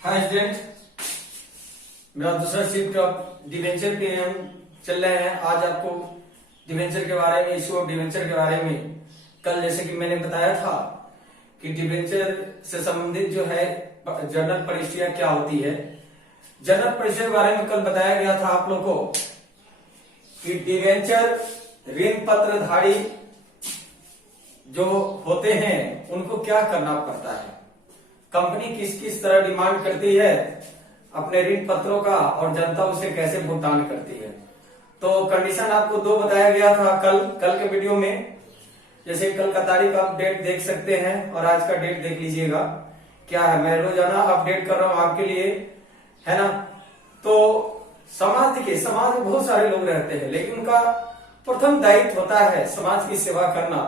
Hi student, मेरा दूसरा shift of debenture पे हम चल रहे हैं। आज आपको डिवेंचर के बारे में, इशू ऑफ डिवेंचर के बारे में, कल जैसे कि मैंने बताया था कि डिवेंचर से संबंधित जो है जर्नल परिस्थितियां क्या होती है। जर्नल परिस्थिति के बारे में कल बताया गया था आप लोग को कि डिवेंचर ऋण पत्रधारी जो होते हैं उनको क्या करना पड़ता है, कंपनी किस किस तरह डिमांड करती है अपने ऋण पत्रों का और जनता उसे कैसे भुगतान करती है। तो कंडीशन आपको दो बताया गया था कल के वीडियो में। जैसे कल का तारीख आप डेट देख सकते हैं और आज का डेट देख लीजिएगा क्या है। मैं रोजाना अपडेट कर रहा हूं आपके लिए, है ना। तो समाज में बहुत सारे लोग रहते हैं, लेकिन उनका प्रथम दायित्व होता है समाज की सेवा करना।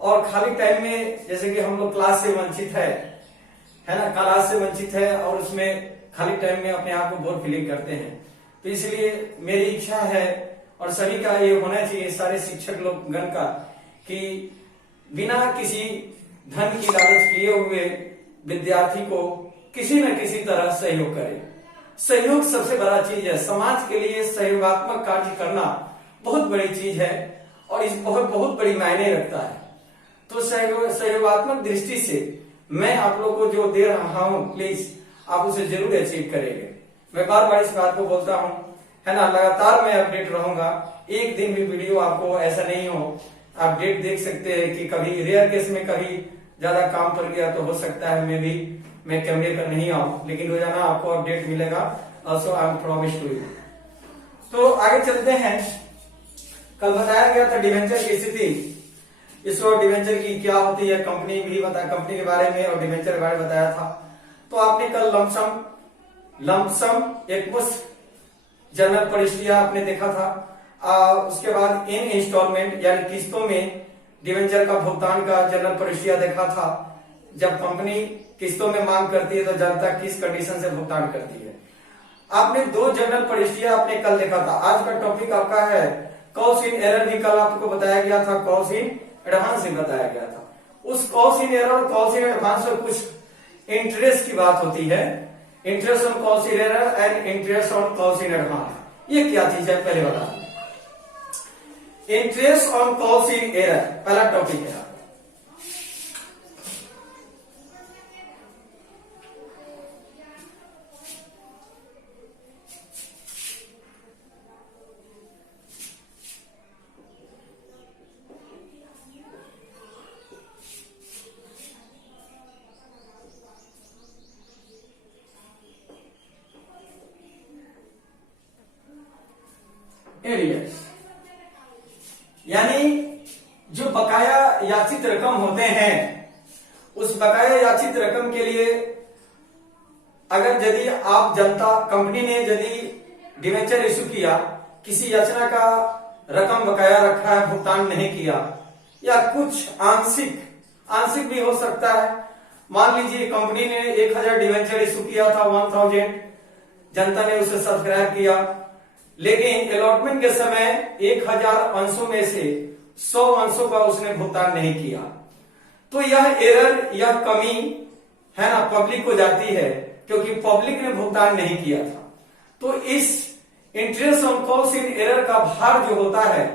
और खाली टाइम में जैसे कि हम लोग क्लास से वंचित है ना, क्लास से वंचित है और उसमें खाली टाइम में अपने आप को बोर फीलिंग करते हैं। तो इसलिए मेरी इच्छा है और सभी का ये होना चाहिए, सारे शिक्षक लोग गण का, कि बिना किसी धन की लालच किए हुए विद्यार्थी को किसी न किसी तरह सहयोग करे। सहयोग सबसे बड़ा चीज है। समाज के लिए सहयोगात्मक कार्य करना बहुत बड़ी चीज है और इस बहुत बड़ी मायने रखता है। तो सहयोगात्मक दृष्टि से मैं आप लोग को जो दे रहा हूं, प्लीज आप उसे जरूर अचीव करेंगे। मैं बार बार इस बात को बोलता हूं, है ना। लगातार मैं अपडेट रहूंगा, एक दिन भी वीडियो आपको ऐसा नहीं हो। आप डेट देख सकते हैं कि कभी रेयर केस में कभी ज्यादा काम पड़ गया तो हो सकता है मैं कैमरे पर नहीं आऊं, लेकिन रोजाना आपको अपडेट मिलेगा। Also I am promise to you. तो आगे चलते हैं। कल बताया गया था डिवेंचर की स्थिति, इस डिवेंचर की क्या होती है, कंपनी के बारे में और डिवेंचर के बारे में बताया था। तो आपने कल लमसम एक मुश्त जर्नल परिस्थितियां आपने देखा था। उसके बाद इन इंस्टॉलमेंट यानी किस्तों में डिवेंचर का भुगतान का जर्नल परिस्थितियां देखा था। जब कंपनी किस्तों में मांग करती है तो जनता किस कंडीशन से भुगतान करती है। आपने दो जर्नल परिस्थितियां आपने कल देखा था। आज का टॉपिक आपका है कॉस्ट इन एरर भी कल आपको बताया गया था, कॉस्ट इन एडवांस भी बताया गया था। उस कॉस्ट इन एरर और कॉस्ट इन एडवांस में कुछ इंटरेस्ट की बात होती है। Interest on cost in error and interest on cost in advance, ये क्या चीज है पहले बता। Interest on cost in error पहला टॉपिक है। एरियर्स यानी जो बकाया याचित रकम होते हैं, उस बकाया याचित रकम के लिए अगर यदि आप जनता कंपनी ने यदि डिवेंचर इशू किया, किसी याचना का रकम बकाया रखा है, भुगतान नहीं किया, या कुछ आंशिक भी हो सकता है। मान लीजिए कंपनी ने 1000 डिवेंचर इशू किया था, 1000 जनता ने उसे सब्सक्राइब किया, लेकिन अलॉटमेंट के समय 1000 अंशों में से 100 अंशों का उसने भुगतान नहीं किया, तो यह एरर, यह कमी है ना पब्लिक को जाती है, क्योंकि पब्लिक ने भुगतान नहीं किया था। तो इस interest on cost in error का भार जो होता है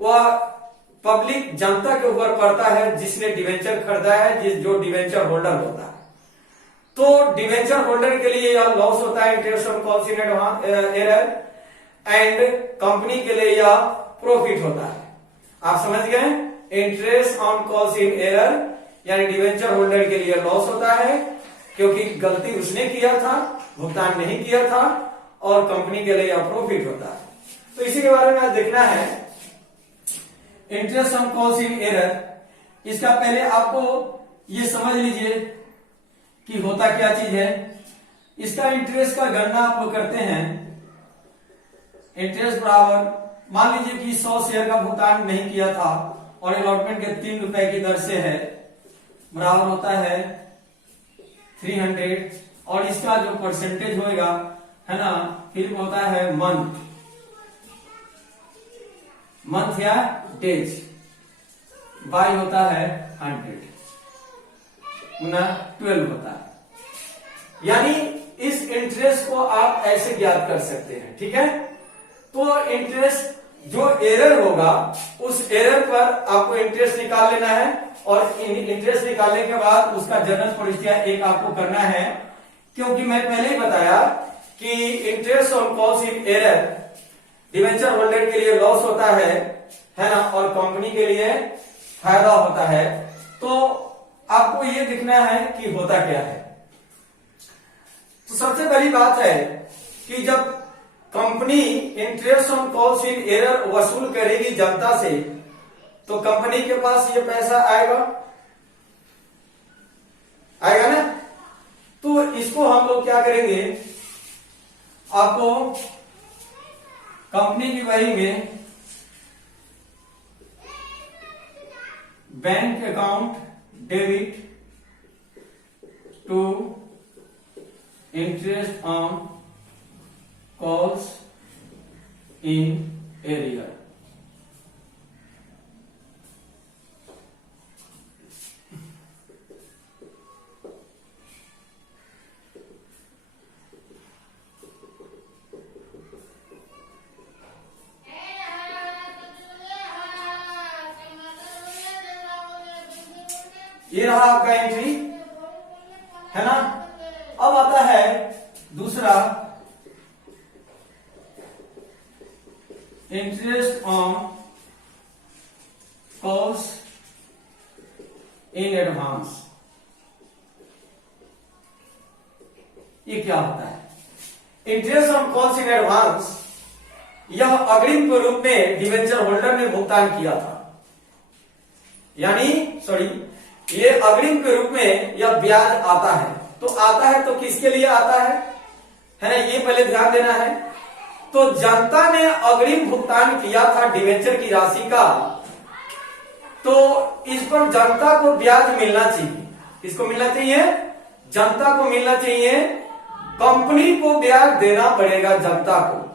वह पब्लिक जनता के ऊपर पड़ता है, जिसने डिवेंचर खरीदा है, जो डिवेंचर होल्डर होता है। तो डिवेंचर होल्डर के लिए यह लॉस होता है, interest on cost in error, and company के लिए यह प्रॉफिट होता है। आप समझ गए। Interest on cost in error यानी डिवेंचर होल्डर के लिए लॉस होता है, क्योंकि गलती उसने किया था, भुगतान नहीं किया था, और कंपनी के लिए यह प्रॉफिट होता है। तो इसी के बारे में आज देखना है, interest on cost in error. इसका पहले आपको ये समझ लीजिए कि होता क्या चीज है। इसका इंटरेस्ट का गणना आप लोग करते हैं। इंटरेस्ट बराबर, मान लीजिए कि 100 शेयर का भुगतान नहीं किया था और अलॉटमेंट के 3 रुपए की दर से है, बराबर होता है 300, और इसका जो परसेंटेज होएगा, है ना, फिर होता है मंथ या डेज, बाई होता है 100 गुना 12 होता है। यानी इस इंटरेस्ट को आप ऐसे ज्ञात कर सकते हैं, ठीक है। तो इंटरेस्ट जो एरर होगा उस एरर पर आपको इंटरेस्ट निकाल लेना है और इंटरेस्ट निकालने के बाद उसका जनरल प्रविष्टियां एक आपको करना है, क्योंकि मैं पहले ही बताया कि interest on cost in error debenture holder के लिए लॉस होता है ना, और कंपनी के लिए फायदा होता है। तो आपको ये दिखना है कि होता क्या है। तो सबसे पहली बात है कि जब company interest on cost in error वसूल करेगी जनता से, तो कंपनी के पास ये पैसा आएगा ना। तो इसको हम लोग क्या करेंगे, आपको कंपनी की बही में bank account debit to interest on cost in arrear, ये रहा आपका एंट्री, है ना। अब आता है दूसरा, interest on cost in advance. ये क्या होता है? Interest on cost in advance यह अग्रिम के रूप में डिवेंचर होल्डर ने भुगतान किया था, ये अग्रिम के रूप में यह ब्याज आता है। तो आता है तो किसके लिए आता है ना, ये पहले ध्यान देना है। तो जनता ने अग्रिम भुगतान किया था डिवेंचर की राशि का, तो इस पर जनता को ब्याज मिलना चाहिए। किसको मिलना चाहिए? जनता को मिलना चाहिए। कंपनी को ब्याज देना पड़ेगा जनता को।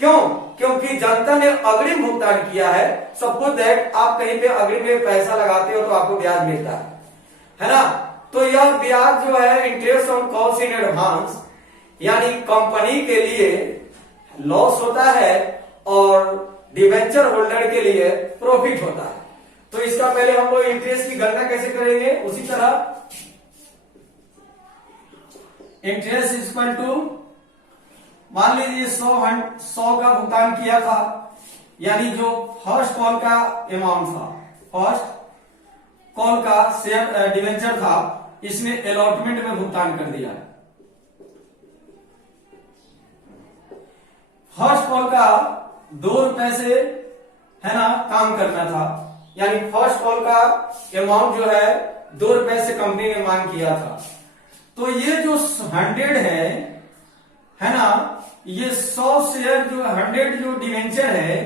क्यों? क्योंकि जनता ने अग्रिम भुगतान किया है। सपोज दैट आप कहीं पे अग्रिम में पैसा लगाते हो तो आपको ब्याज मिलता है ना। तो यह ब्याज जो है interest on cost in advance, यानी कंपनी के लिए लॉस होता है और डिवेंचर होल्डर के लिए प्रॉफिट होता है। तो इसका पहले हम लोग इंटरेस्ट की गणना कैसे करेंगे, उसी तरह इंटरेस्ट इज इक्वल टू, मान लीजिए 100 का भुगतान किया था, यानी जो फर्स्ट कॉल का अमाउंट था, फर्स्ट कॉल का शेयर डिवेंचर था, इसने अलॉटमेंट में भुगतान कर दिया। फर्स्ट कॉल का 2 रुपए से है ना काम करना था, यानी फर्स्ट कॉल का अमाउंट जो है 2 रुपए से कंपनी ने मांग किया था। तो ये जो 100 है ना, ये 100 शेयर जो 100 जो डिवेंचर है,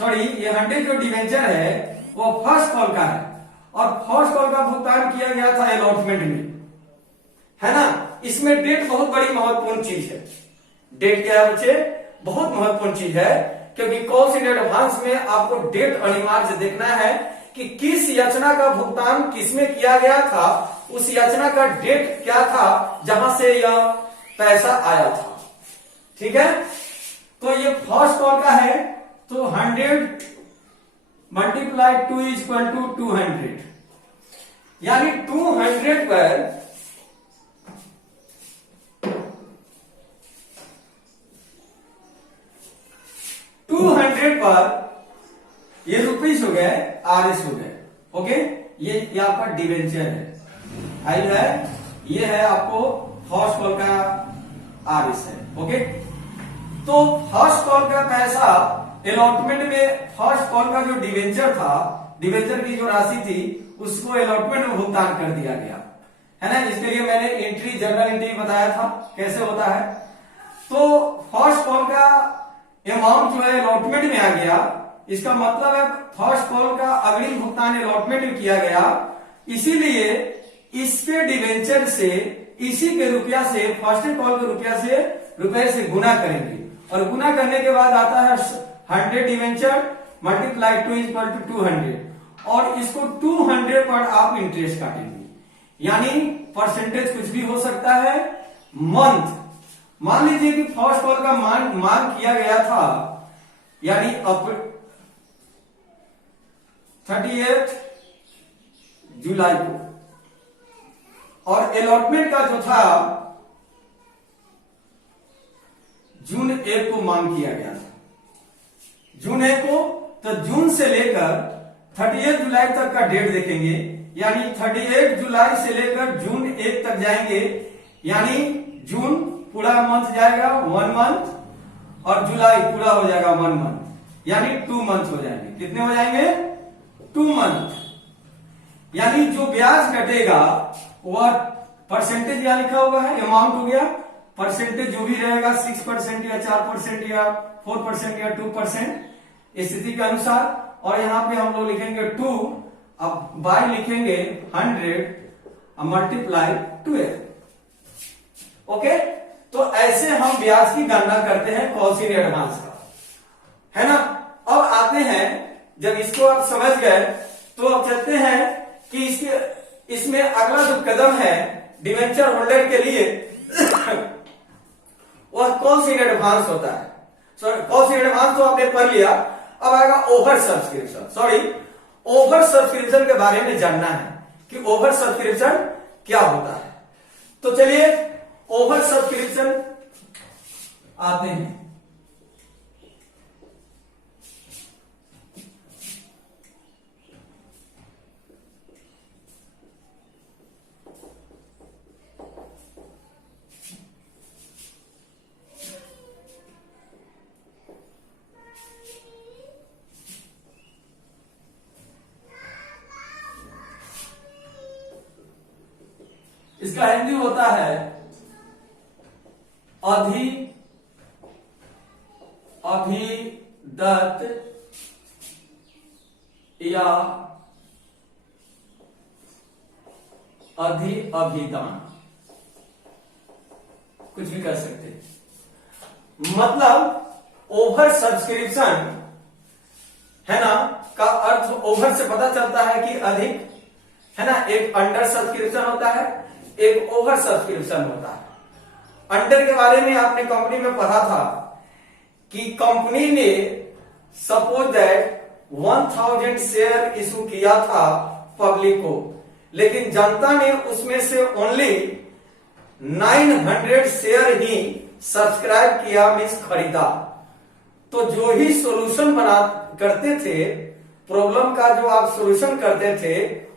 ये 100 जो डिवेंचर है वो फर्स्ट कॉल का है, और फर्स्ट कॉल का भुगतान किया गया था अलॉटमेंट में, है ना। इसमें डेट बहुत बड़ी महत्वपूर्ण चीज है। डेट क्या है बच्चे? बहुत महत्वपूर्ण चीज है, क्योंकि कॉस्ट इन एडवांस में आपको डेट अनिवार्य से देखना है कि किस याचना का भुगतान किसमें किया गया था, उस याचना का डेट क्या था जहां से यह पैसा आया था। ठीक है, तो ये फर्स्ट कॉल का है, तो 100 मल्टीप्लाई 2 इज इक्वल टू 200, यानी 200 पर 200 पर ये रुपीस हो गए, आरएस हो गए। ओके, ये आपका डिवेंचर है, फाइल है, ये है आपको फर्स्ट कॉल का आरएस है। ओके, तो फर्स्ट कॉल का पैसा अलॉटमेंट में, फर्स्ट कॉल का जो डिवेंचर था, डिवेंचर की जो राशि थी उसको अलॉटमेंट में भुगतान कर दिया गया, है ना। इसके लिए मैंने एंट्री, जनरल एंट्री बताया था कैसे होता है। तो फर्स्ट कॉल का अमाउंट जो है अलॉटमेंट में आ गया, इसका मतलब है फर्स्ट कॉल का अग्रिम भुगतान अलॉटमेंट में किया गया, इसीलिए इसके डिवेंचर से, इसी के रुपया से, फर्स्ट कॉल के रुपए से गुना करेंगे, और गुना करने के बाद आता है 100 debenture multiply 2 is equal to 200, और इसको 200 पर आप इंटरेस्ट काटेंगे, यानी परसेंटेज कुछ भी हो सकता है, मंथ, मान लीजिए कि फर्स्ट कॉल का मांग किया गया था यानी 30 जुलाई को, और अलॉटमेंट का जो था जून 1 को मांग किया गया था, जून 1 को। तो जून से लेकर 30 जुलाई तक का डेट देखेंगे, यानी 31 जुलाई से लेकर जून 1 तक जाएंगे, यानी जून पूरा मंथ जाएगा 1 मंथ, और जुलाई पूरा हो जाएगा 1 मंथ, यानी 2 मंथ हो जाएंगे। कितने हो जाएंगे? 2 मंथ। यानी जो ब्याज कटेगा वह परसेंटेज यहां लिखा हुआ है, अमाउंट हो गया, परसेंटेज जो भी रहेगा 6% या 4% या 4% या 2% स्थिति के अनुसार, और यहां पे हम लोग लिखेंगे 2, अब बाय लिखेंगे 100 मल्टीप्लाई 12। ओके, तो ऐसे हम ब्याज की गणना करते हैं कॉल्स इन एडवांस का, है ना। अब आते हैं, जब इसको आप समझ गए तो अब चलते हैं कि इसमें अगला जो कदम है डिवेंचर होल्डर के लिए वह कॉल्स इन एडवांस होता है। कॉल्स इन एडवांस तो आपने पढ़ लिया, अब आएगा ओवर सब्सक्रिप्शन। ओवर सब्सक्रिप्शन के बारे में जानना है कि ओवर सब्सक्रिप्शन क्या होता है। तो चलिए ओवर सब्सक्रिप्शन आते हैं। इसका हिंदी होता है अभिदत्त या अभिदान, कुछ भी कर सकते हैं। मतलब ओवर सब्सक्रिप्शन है ना, का अर्थ ओवर से पता चलता है कि अधिक, है ना। एक अंडर सब्सक्रिप्शन होता है, एक ओवर सब्सक्रिप्शन होता है। अंडर के बारे में आपने कंपनी में पढ़ा था कि कंपनी ने सपोज दैट 1000 शेयर इशू किया था पब्लिक को, लेकिन जनता ने उसमें से ओनली 900 शेयर ही सब्सक्राइब किया, मीन्स खरीदा। तो जो ही सॉल्यूशन करते थे, प्रॉब्लम का जो आप सॉल्यूशन करते थे,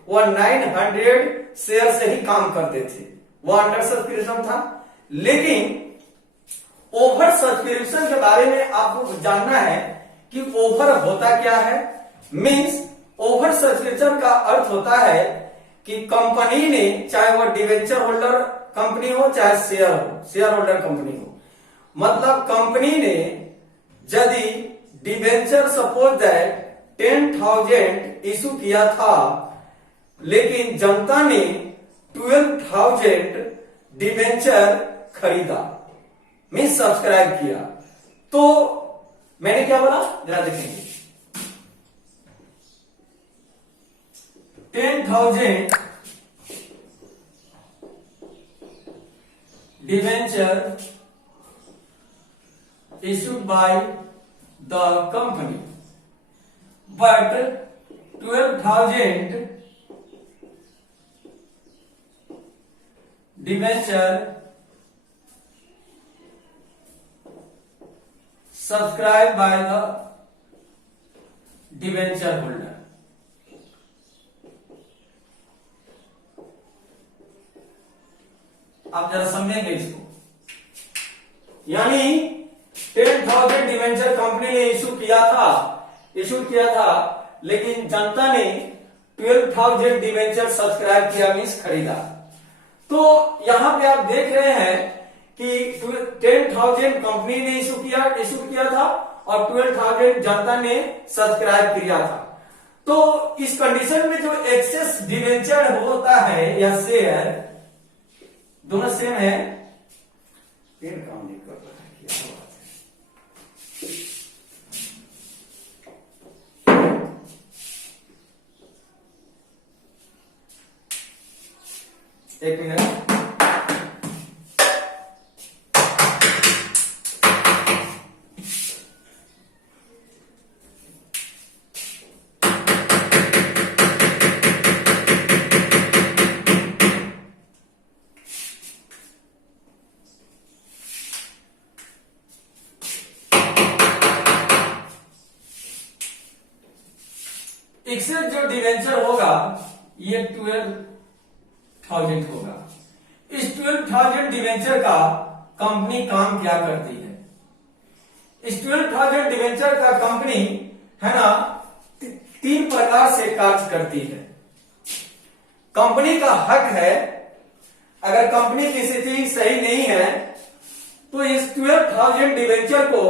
वह 900 शेयर से ही काम करते थे, वह अंडर सब्सक्रिप्शन था। लेकिन ओवर सब्सक्रिप्शन के बारे में आपको जानना है कि ओवर होता क्या है। मीन्स ओवर सब्सक्रिप्शन का अर्थ होता है कि कंपनी ने, चाहे वह डिवेंचर होल्डर कंपनी हो चाहे शेयर होल्डर कंपनी हो, मतलब कंपनी ने यदि डिवेंचर सपोज दैट 10,000 इशू किया था, लेकिन जनता ने 12,000 डिवेंचर खरीदा, मीन्स सब्सक्राइब किया, तो मैंने क्या बोला जरा देखेंगे। 10,000 debenture issued by the company, but 12,000 debenture subscribed by the debenture holder। आप जरा समझेंगे इसको, यानी 10,000 डिवेंचर कंपनी ने इशू किया था, लेकिन जनता ने 12,000 डिवेंचर सब्सक्राइब किया, मीन्स खरीदा। तो यहां पे आप देख रहे हैं कि 10,000 कंपनी ने इशू किया था और 12,000 जनता ने सब्सक्राइब किया था। तो इस कंडीशन में जो एक्सेस डिवेंचर होता है या शेयर, दोनों सेम है। पेड़ काम नहीं कर रहा है, क्या बात है। एक मिनट, जो डिवेंचर होगा ये 12,000 होगा। इस 12,000 डिवेंचर का कंपनी काम क्या करती है? इस 12,000 डिवेंचर का कंपनी है ना 3 प्रकार से कार्य करती है। कंपनी का हक है, अगर कंपनी की स्थिति सही नहीं है तो इस 12,000 डिवेंचर को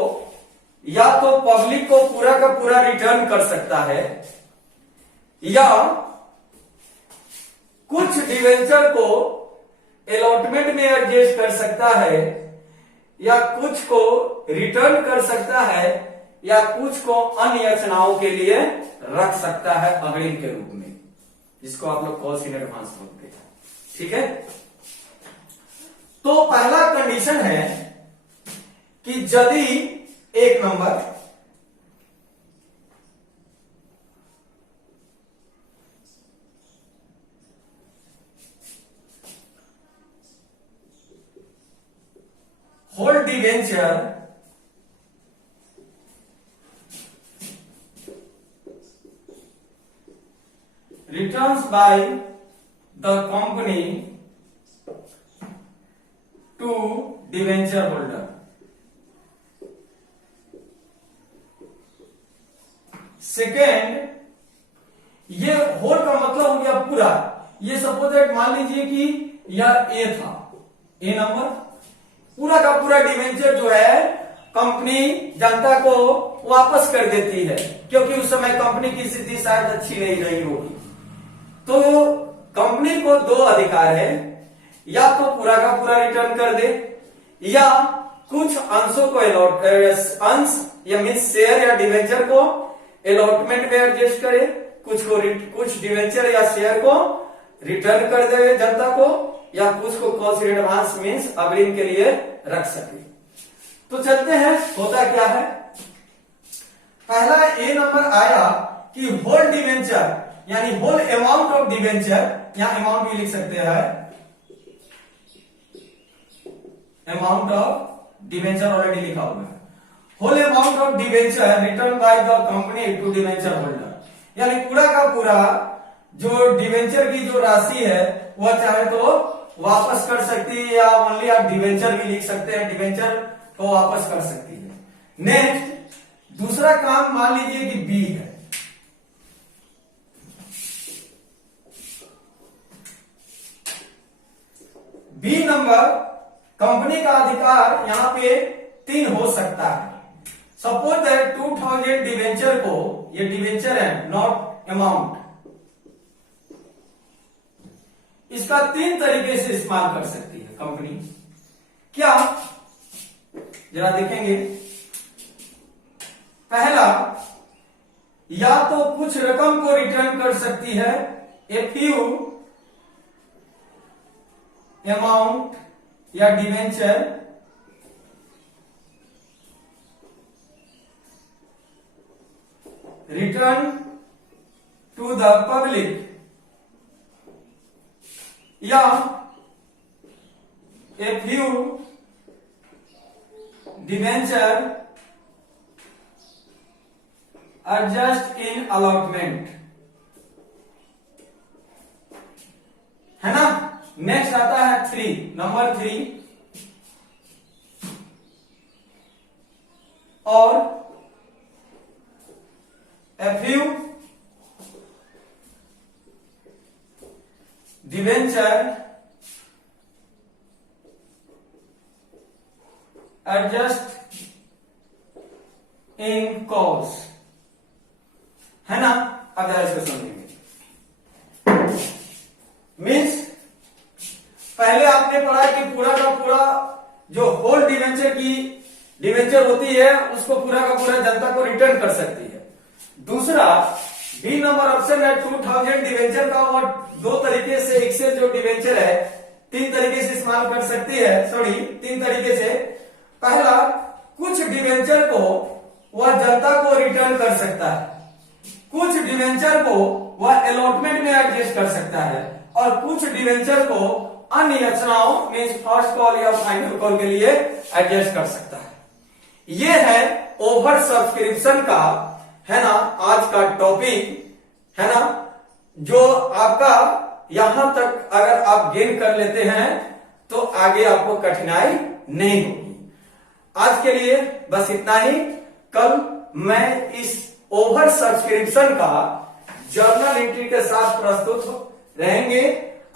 या तो पब्लिक को पूरा का पूरा रिटर्न कर सकता है, या कुछ डिवेंचर को अलॉटमेंट में एडजस्ट कर सकता है, या कुछ को रिटर्न कर सकता है, या कुछ को अन्य याचनाओं के लिए रख सकता है अग्रिम के रूप में, जिसको आप लोग कॉल्स इन एडवांस बोलते हैं। ठीक है, तो पहला कंडीशन है कि यदि 1 number hold debenture returns by the company to debenture holder। Second, ये होल्ड का मतलब हो गया पूरा। ये सपोज दैट मान लीजिए कि यह ए था, ए नंबर, पूरा का पूरा डिवेंचर जो है कंपनी जनता को वापस कर देती है, क्योंकि उस समय कंपनी की स्थिति शायद अच्छी नहीं रही होगी। तो कंपनी को 2 अधिकार है, या तो पूरा का पूरा रिटर्न कर दे, या कुछ अंशों को अंश या मीन्स शेयर या डिवेंचर को अलॉटमेंट में एडजस्ट करे, कुछ डिवेंचर या शेयर को रिटर्न कर दे जनता को, या कुछ को कॉल्स इन एडवांस मीन्स अग्रिम के लिए रख सके। तो चलते हैं, होता क्या है। पहला ए नंबर आया कि होल डिवेंचर यानी होल अमाउंट ऑफ डिवेंचर, यहां अमाउंट भी लिख सकते हैं, अमाउंट ऑफ डिवेंचर ऑलरेडी लिखा हुआ है। Whole amount of debenture return by the company to debenture holder, यानी पूरा का पूरा जो डिवेंचर की जो राशि है वह चाहे तो वापस कर सकती है, या ओनली आप डिवेंचर भी लिख सकते हैं, डिवेंचर को वापस कर सकती है। नेक्स्ट, दूसरा काम मान लीजिए कि बी है। बी नंबर, कंपनी का अधिकार यहां पे 3 हो सकता है। सपोज दैट 2000 डिवेंचर को, ये डिवेंचर है नॉट अमाउंट, इसका 3 तरीके से इस्तेमाल कर सकती है कंपनी। क्या, जरा देखेंगे। पहला, या तो कुछ रकम को रिटर्न कर सकती है, ए फ्यू अमाउंट या debenture, return to the public, या a few debenture adjust in allotment, है ना। नेक्स्ट आता है 3, नंबर 3, और a few debenture adjust in cause, है ना। अब जरा इसको समझेंगे। मीन्स पहले आपने पढ़ा कि पूरा का पूरा जो होल डिवेंचर की डिवेंचर होती है उसको पूरा का पूरा जनता को रिटर्न कर सकती है। दूसरा, बी नंबर ऑप्शन है 2000 डिवेंचर का, और 2 तरीके से, एक से जो डिवेंचर है 3 तरीके से इस्तेमाल कर सकती है, 3 तरीके से। पहला, कुछ डिवेंचर को वह जनता को रिटर्न कर सकता है, कुछ डिवेंचर को वह अलॉटमेंट में एडजस्ट कर सकता है, और कुछ डिवेंचर को अन्य याचनाओं मीन्स फर्स्ट कॉल या फाइनल कॉल के लिए एडजस्ट कर सकता है। यह है ओवर सब्सक्रिप्शन का, है ना, आज का टॉपिक, है ना। जो आपका यहां तक अगर आप गेन कर लेते हैं तो आगे आपको कठिनाई नहीं होगी। आज के लिए बस इतना ही। कल मैं इस ओवर सब्सक्रिप्शन का जर्नल एंट्री के साथ प्रस्तुत रहेंगे।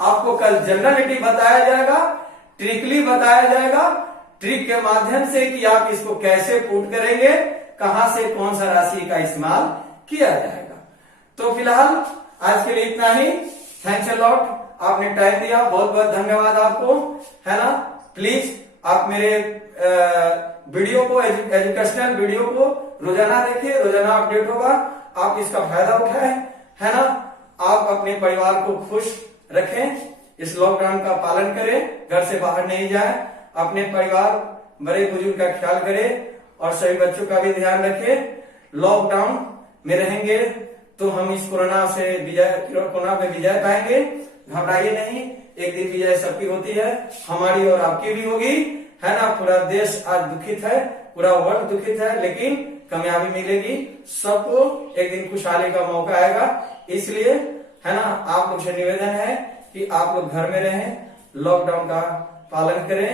आपको कल जर्नल एंट्री बताया जाएगा, ट्रिकली बताया जाएगा, ट्रिक के माध्यम से कि आप इसको कैसे पुट करेंगे, कहां से कौन सा राशि का इस्तेमाल किया जाएगा। तो फिलहाल आज के लिए इतना ही। थैंक्स अ लॉट, आपने टाइम दिया, बहुत बहुत धन्यवाद आपको, है ना। प्लीज आप मेरे वीडियो को, एजुकेशनल वीडियो को रोजाना देखिए, रोजाना अपडेट होगा, आप इसका फायदा उठाएं, है ना। आप अपने परिवार को खुश रखें, इस लॉकडाउन का पालन करें, घर से बाहर नहीं जाएं, अपने परिवार बड़े बुजुर्ग का ख्याल करें और सभी बच्चों का भी ध्यान रखें। लॉकडाउन में रहेंगे तो हम इस कोरोना पे विजय पाएंगे। घबराइए नहीं, एक दिन विजय सबकी होती है, हमारी और आपकी भी होगी, है ना। पूरा देश आज दुखित है, पूरा वर्ल्ड दुखित है, लेकिन कामयाबी मिलेगी सबको, एक दिन खुशहाली का मौका आएगा। इसलिए, है ना, आप लोग से निवेदन है कि आप लोग घर में रहें, लॉकडाउन का पालन करें,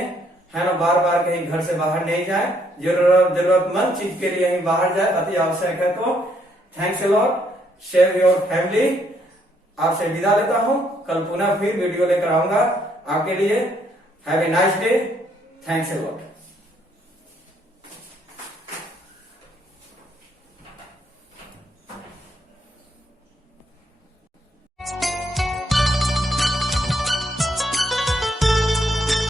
है ना। बार बार कहीं घर से बाहर नहीं जाए, जरूरतमंद चीज के लिए ही बाहर जाए, अति आवश्यक है तो। Thanks a lot, share your family. आपसे विदा लेता हूं, कल पुनः फिर वीडियो लेकर आऊंगा आपके लिए। Have a nice day, thanks a lot.